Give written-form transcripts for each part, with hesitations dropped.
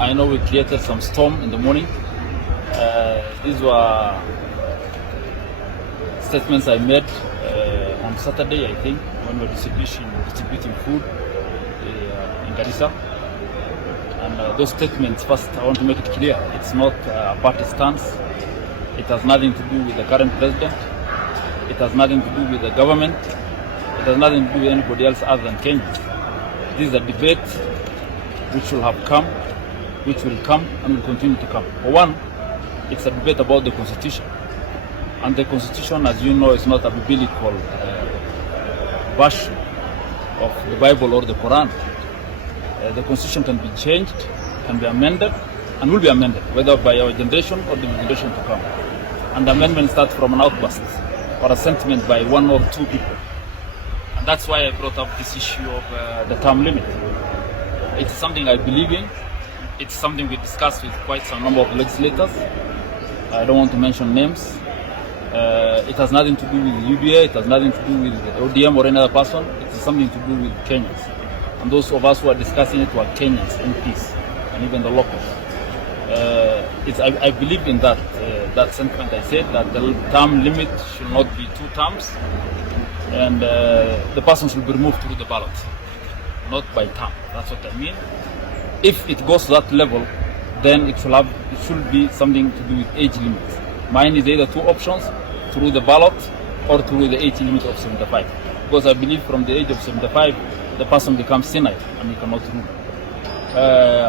I know we created some storm in the morning. These were statements I made on Saturday, I think, when we were distributing food in Garissa. And those statements, first I want to make it clear, it's not a party stance. It has nothing to do with the current president. It has nothing to do with the government. It has nothing to do with anybody else other than Kenyans. This is a debate which will have come, which will come and will continue to come. For one, it's a debate about the Constitution. And the Constitution, as you know, is not a biblical version of the Bible or the Quran. The Constitution can be changed, can be amended, and will be amended, whether by our generation or the generation to come. And the amendment starts from an outburst or a sentiment by one or two people. And that's why I brought up this issue of the term limit. It's something I believe in. It's something we discussed with quite some number of legislators. I don't want to mention names. It has nothing to do with UDA, it has nothing to do with ODM or any other person. It has something to do with Kenyans. And those of us who are discussing it were Kenyans, MPs, and even the locals. I believe in that sentiment. I said that the term limit should not be 2 terms, and the person should be removed through the ballot, not by term. That's what I mean. If it goes to that level, then it should be something to do with age limits. Mine is either 2 options, through the ballot or through the age limit of 75. Because I believe from the age of 75, the person becomes senile and he cannot rule.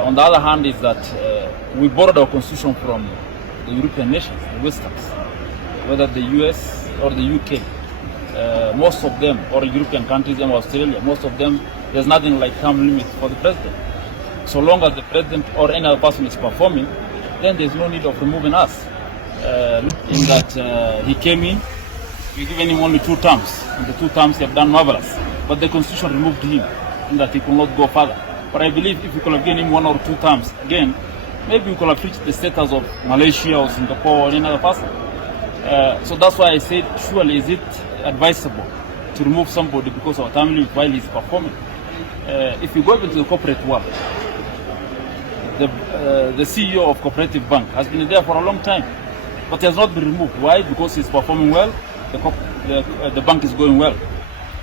On the other hand is that we borrowed our constitution from the European nations, the Westerns, whether the US or the UK. Most of them, or European countries and Australia, most of them, there's nothing like term limit for the president. So long as the president or any other person is performing, then there's no need of removing us. In that he came in, we given him only 2 terms, and the 2 terms he have done marvelous. But the constitution removed him, in that he could not go further. But I believe if we could have given him 1 or 2 terms again, maybe we could have reached the status of Malaysia or Singapore or any other person. So that's why I said, surely is it advisable to remove somebody because of a term limit while he's performing? If you go into the corporate world, the CEO of Cooperative Bank has been there for a long time, but he has not been removed. Why? Because he's performing well, the bank is going well.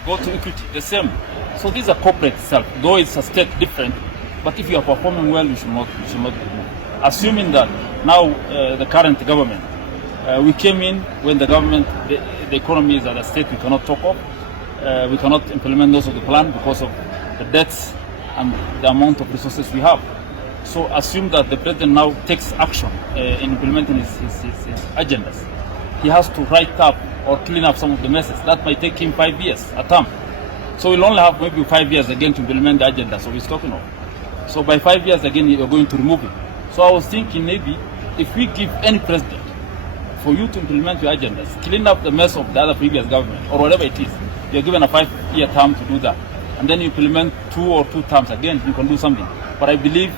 Go to Equity, the same. So these are corporate itself, though it's a state different, but if you are performing well, you should not be removed. Assuming that now the current government, we came in when the government, the economy is at a state we cannot talk of. We cannot implement those of the plan because of the debts and the amount of resources we have. So assume that the president now takes action in implementing his agendas. He has to write up or clean up some of the messes. That might take him 5 years, a term. So we'll only have maybe 5 years again to implement the agenda, so he's talking of. So by 5 years again, you're going to remove him. So I was thinking maybe if we give any president for you to implement your agendas, clean up the mess of the other previous government, or whatever it is, you're given a 5-year term to do that. And then you implement 2 or 2 terms again, you can do something. But I believe